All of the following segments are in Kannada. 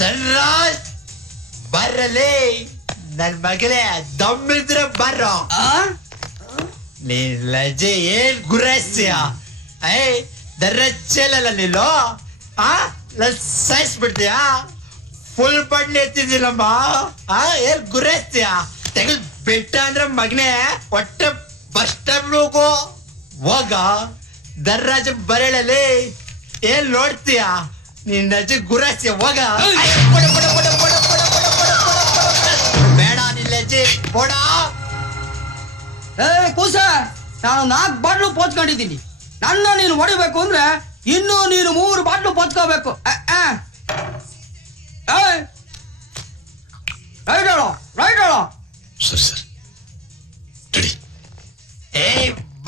ಧನ್ರಾಜ್ ಬರ್ರಲೇ ನನ್ ಮಗಳೇ ದಮ್ಮಿದ್ರೆ ಬರ್ರ ನೀನ್ ಲಜೆ ಏನ್ ಗುರಸ್ಯ ದರ್ರಚ್ಚಲ್ಲ ನೀನು ಸಾಯಿಸ್ಬಿಡ್ತೀಯಾ ಫುಲ್ ಬಡ್ಲಿ ಎತ್ತಿದ್ದೀನಮ್ಮ ಏನ್ ಗುರಸ್ಯ ತೆಗೆದು ಬಿಟ್ಟ ಅಂದ್ರೆ ಮಗನೇ ಹೊಟ್ಟೆ ಬಸ್ ಸ್ಟಾಪ್ ಹೋಗ ದರ್ರಾಜ ಬರಳಲಿ ಏನ್ ನೋಡ್ತೀಯ ನಿನ್ನ ಅಜ್ಜಿ ಗುರಸ್ಯ ಹೋಗ ಬೇಡ ನಿನ್ನ ಅಜ್ಜಿ ಬೋಡ ಕೂಸ ನಾನು 4 ಬಾಟ್ಲು ಪೋಚ್ಕೊಂಡಿದ್ದೀನಿ ನನ್ನ ನೀನು ಹೊಡಿಬೇಕು ಅಂದ್ರೆ ಇನ್ನೂ ನೀನು 3 ಬಾಟ್ಲು ಪೋಚ್ಕೋಬೇಕು ರೈಟ್ ಹೇಳೋ ಸರಿ ಸರ್ ರೆಡಿ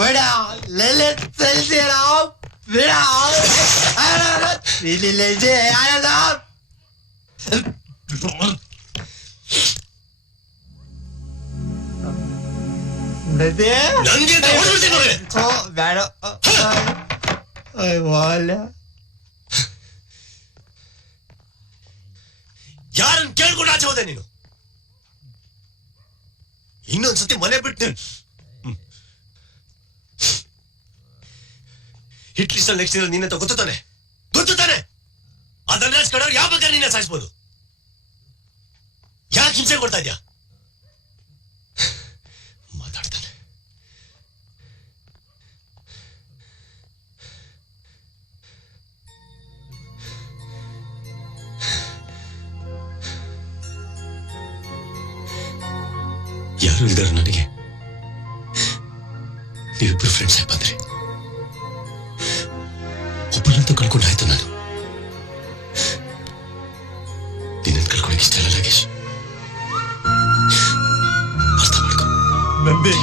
ಬೇಡ ಲೆಲೆ ತಲ್ಸಿರ ಬೇಡ ಇಲ್ಲಿ ಲೆಜೆ ಆಯಲ್ಲ ಬೇಡ ಯಾರನ್ನ ಕೇಳ್ಕೊಂಡು ಆಚೆ ಹೋದೆ ನೀನು ಇನ್ನೊಂದ್ಸತಿ ಮನೆ ಬಿಟ್ಟು ಹಿಟ್ ಲಿಸ್ಟ್ ಅಲ್ಲಿ ನೆಕ್ಸ್ಟ್ ಇರೋ ನೀನಂತ ಗೊತ್ತು ತಾನೆ ಆ ಧನರಾಜ್ ಕಡೆಯವ್ರು ಯಾವ ಬೇಕಾದ್ರೆ ನೀನ ಸಾಯಿಸ್ಬೋದು ಯಾಕೆ ಹಿಂಸೆ ಕೊಡ್ತಾ ಇದ್ಯಾ ಮಾತಾಡ್ತಾನೆ ಯಾರು ಇಲ್ದಾರ ನನಗೆ ನೀವಿಬ್ರು ಫ್ರೆಂಡ್ಸ್ ಆಗಿ ಬಂದ್ರಿ ಒಬ್ಬನಂತೂ ಕಳ್ಕೊಂಡಾಯ್ತು ನಾನು ನಿನ್ನನ್ನು ಕಳ್ಕೊಳಕ್ಕೆ ಇಷ್ಟ ಇಲ್ಲ ನಾಗೇಶ್ ಅರ್ಥ ಮಾಡ್ಕೊ ನಂದಿ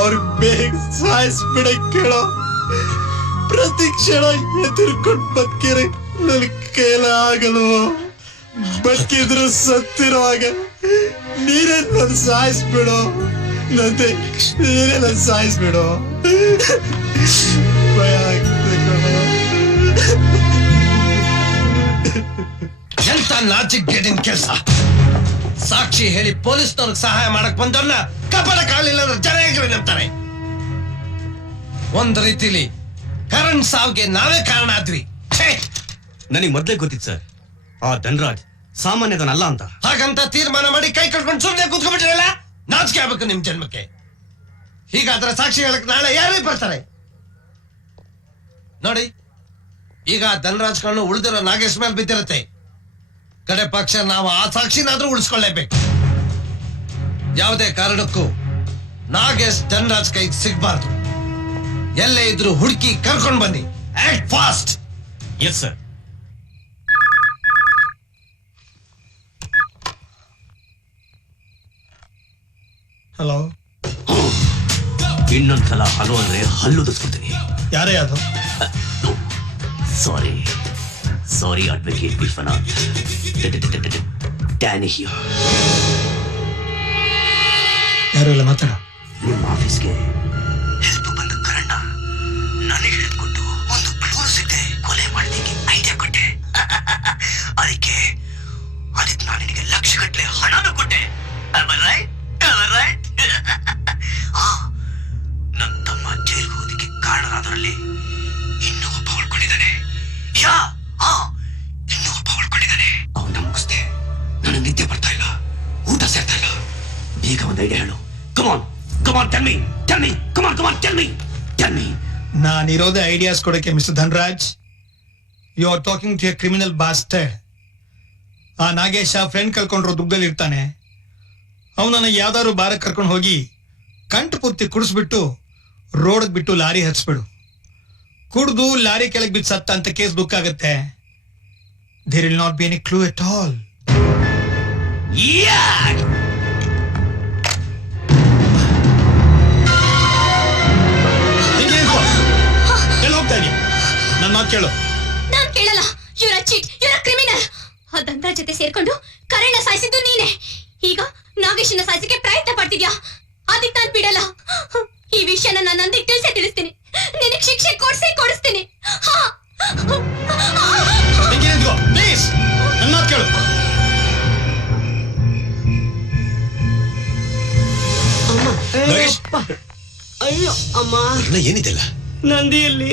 ಅವ್ರ ಬೇಗ ಸಾಯಿಸ್ಬಿಡ ಕೇಳೋ ಪ್ರತಿ ಕ್ಷಣ ಎದುರ್ಕೊಂಡು ಬದುಕಿರಿ ನನ್ ಕೈಲ ಆಗಲ್ವೋ ಬದುಕಿದ್ರು ಸತ್ತಿರುವಾಗ ನೀರೇ ನನ್ ಸಾಯಿಸ್ಬಿಡೋ ನಂದಿ ನೀರೇ ನನ್ ಸಾಯಿಸ್ಬಿಡೋ ಭಯ ಆಗ್ತದೆ ಕಣೋ ಎಂತ ನಾಚಿಕೆಗೇಡಿನ ಕೆಲಸ ಸಾಕ್ಷಿ ಹೇಳಿ ಪೊಲೀಸ್ನವ್ರಿಗೆ ಸಹಾಯ ಮಾಡಕ್ ಬಂದವ್ರನ್ನ ಕಪಡ ಕಾಲಿಲ್ಲ ಜನ ನಂಬ್ತಾರೆ ಒಂದ್ ರೀತಿಲಿ ಕರಣ್ ಸಾವ್ಗೆ ನಾವೇ ಕಾರಣ ಆದ್ವಿ ನನಗೆ ಮೊದ್ಲೇ ಗೊತ್ತಿತ್ತು ಸರ್ ಆ ಧನರಾಜ್ ಸಾಮಾನ್ಯದನಲ್ಲ ಅಂತ ಹಾಗಂತ ತೀರ್ಮಾನ ಮಾಡಿ ಕೈ ಕಟ್ಕೊಂಡು ಸುಮ್ಮನೆ ಕೂತ್ಕೊಂಡ್ಬಿಟ್ಟಿರಲ್ಲ ನಾಚಿಕೆ ಆಗ್ಬೇಕು ನಿಮ್ ಜನ್ಮಕ್ಕೆ ಹೀಗಾದ್ರೆ ಸಾಕ್ಷಿ ಹೇಳಕ್ ನಾಳೆ ಯಾರೇ ಬರ್ತಾರೆ ನೋಡಿ ಈಗ ಧನರಾಜ್ ಕಣ್ಣು ಉಳಿದಿರೋ ನಾಗೇಶ್ ಮೇಲೆ ಬಿದ್ದಿರತ್ತೆ ಕಡೆ ಪಕ್ಷ ನಾವು ಆ ಸಾಕ್ಷಿನಾದ್ರೂ ಉಳಿಸ್ಕೊಳ್ಳೇಬೇಕು ಯಾವುದೇ ಕಾರಣಕ್ಕೂ ನಾಗೇಶ್ ಧನರಾಜ್ ಕೈಗೆ ಸಿಗ್ಬಾರ್ದು ಎಲ್ಲೇ ಇದ್ರು ಹುಡುಕಿ ಕರ್ಕೊಂಡು ಬನ್ನಿ act fast yes sir hello ಇನ್ನೊಂದ್ಸಲ ಹಲೋ ಅಂದ್ರೆ ಹಲ್ಲುದಿಸ್ಕೊತೀನಿ ಯಾರೇ ಅದು ಸಾರಿ ಅಡ್ವೊಕೇಟ್ ವಿಶ್ವನಾಥ್ ಡ್ಯಾನಿ ಹಿಯರ್ ಯಾರು ಇಲ್ಲ ಮಾತಾಡ ನಿಮ್ಮ ಆಫೀಸ್ಗೆ ಹೆಲ್ಪ್ ಬಂದ ಕರಣ್ಣ ನನಗೆ ಹೇಳ್ಕೊಟ್ಟು ಒಂದು ಕ್ಲೂರು ಸಿಗದೆ ಕೊಲೆ ಮಾಡೋದಕ್ಕೆ ಐಡಿಯಾ ಕೊಟ್ಟೆ ಅದಕ್ಕೆ ನಾನು ನಿನಗೆ ಲಕ್ಷಗಟ್ಟಲೆ ಹಣನೂ ಕೊಟ್ಟೆ ನನ್ನ ತಮ್ಮ ಜೈಲ್ಗೆ ಹೋದಕ್ಕೆ ಕಾರಣರಾದರಲ್ಲಿ ಇನ್ನೂ ಒಬ್ಬ ಉಳ್ಕೊಂಡಿದ್ದಾನೆ ಅವನ್ನ ಮುಗಿಸ್ದೆ ನನಗೆ ನಿದ್ದೆ ಬರ್ತಾ ಇಲ್ಲ ಊಟ ಸೇರ್ತಾ ಇಲ್ಲ ಈಗ ಒಂದು ಐಡಿಯಾ ಹೇಳು ಕಮಾನ್ ಟೆಲ್ ಮೀ ನಾನಿರೋದೇ ಐಡಿಯಾಸ್ ಕೊಡಕ್ಕೆ mister Dhanraj you are talking to a criminal bastard ಆ ನಾಗೇಶ ಫ್ರೆಂಡ್ ಕಳ್ಕೊಂಡ್ರು ದುಗ್ಗಲ್ಲಿ ಇರ್ತಾನೆ ಅವನನ್ನ ಯಾವ್ದಾದ್ರು ಬಾರಕ್ಕೆ ಕರ್ಕೊಂಡು ಹೋಗಿ ಕಂಠ ಪೂರ್ತಿ ಕುಡಿಸ್ಬಿಟ್ಟು ರೋಡ್ಗೆ ಬಿಟ್ಟು ಲಾರಿ ಹಚ್ಬಿಡು ಕುಡ್ದು ಲಾರಿ ಕೆಳಗೆ ಬಿದ್ದು ಸತ್ತ ಅಂತ ಕೇಸ್ ಬುಕ್ ಆಗುತ್ತೆ there will not be any clue at all ಹೋಗ್ತಾ ಇದೀನಿ ನನ್ನ ಮಾತು ಕೇಳು ನಾನ್ ಕೇಳಲ್ಲ ಇವರ ಚೀಟ್ ಇವರ ಕ್ರಿಮಿನಲ್ ಆ ಧನರಾಜ್ ಜೊತೆ ಸೇರ್ಕೊಂಡು ಕರಣ್ಣ ಸಾಯಿಸಿದ್ದು ನೀನೆ ಈಗ ನಾಗೇಶನ ಸಾಯಿಸಕ್ಕೆ ಪ್ರಯತ್ನ ಪಡ್ತಿದ್ಯಾ ಅದಕ್ಕೆ ನಾನು ಬಿಡಲ್ಲ ಈ ವಿಷಯನ ನಾನು ನಂದಿಗೆ ತಿಳಿಸ್ತೀನಿ ನಿನಗೆ ಶಿಕ್ಷೆ ಕೊಡಿಸ್ತೀನಿ ಪ್ಲೀಸ್ ನನ್ನ ಮಾತು ಕೇಳು ಅಯ್ಯೋ ಅಮ್ಮ ಅಣ್ಣ ಏನಿದೆಲ್ಲ ನಂದಿಯಲ್ಲಿ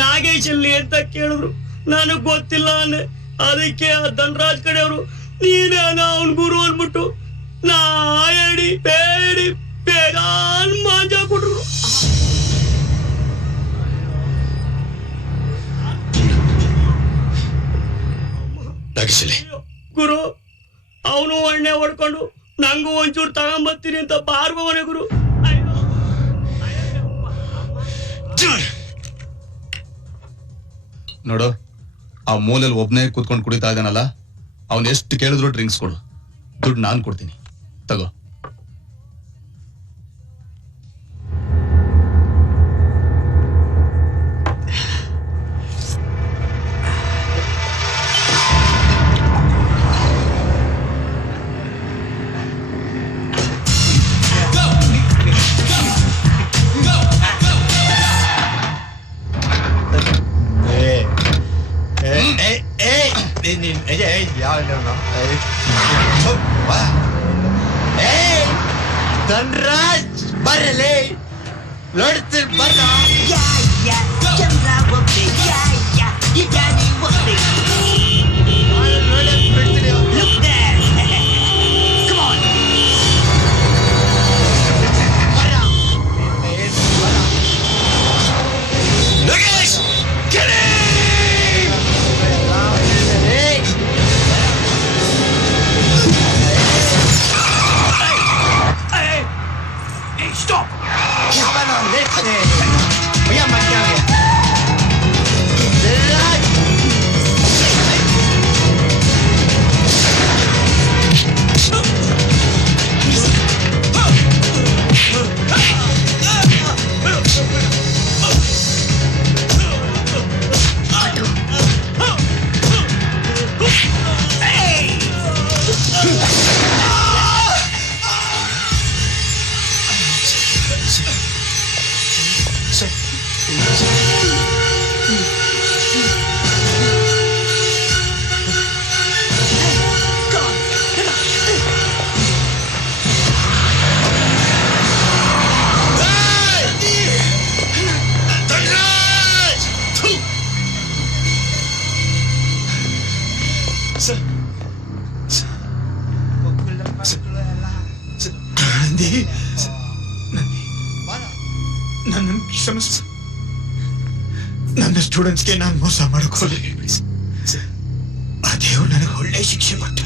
ನಾಗೇಶ್ ಅಲ್ಲಿ ಅಂತ ಕೇಳಿದ್ರು ನನಗ್ ಗೊತ್ತಿಲ್ಲ ಅಂದೆ ಅದಕ್ಕೆ ಆ ಧನರಾಜ್ ಕಡೆಯವರು ನೀನೇನ ಅವನ್ ಗುರು ಅನ್ಬಿಟ್ಟು ನಾ ಹೇಳಿ ಬೇಡಿ ಬೇಡಾನ್ ಮಾಂಜ ಕೊಟ್ರು. ನಾಗೇಶಲ್ಲಿ ಗುರು ಅವನು ಎಣ್ಣೆ ಹೊಡ್ಕೊಂಡು ನಂಗೂ ಒಂಚೂರು ತಗೊಂಬರ್ತೀನಿ ಅಂತ ಬಾರ್ಬವನೆ ಗುರು. ನೋಡು ಆ ಮೂಲೆಯಲ್ಲಿ ಒಬ್ನೇ ಕೂತ್ಕೊಂಡು ಕುಡಿತಾ ಇದ್ದಾನಲ್ಲ ಅವ್ನ್ ಎಷ್ಟು ಕೇಳಿದ್ರು ಡ್ರಿಂಕ್ಸ್ ಕೊಡು, ದುಡ್ಡು ನಾನ್ ಕೊಡ್ತೀನಿ, ತಗೋ. ಧನ್ರಾಜ್ ಬರಲೇ ನೋಡ್ತೀನಿ ಬರ Nagesh Stop! Voy a marcarle. ನನ್ನ ಕ್ಷಮಿಸು. ನನ್ನ ಸ್ಟೂಡೆಂಟ್ಸ್ಗೆ ನಾನು ಮೋಸ ಮಾಡೋಕೋಲ್ಲ. ಆ ದೇವ್ರು ನನಗೆ ಒಳ್ಳೆ ಶಿಕ್ಷೆ ಕೊಟ್ಟು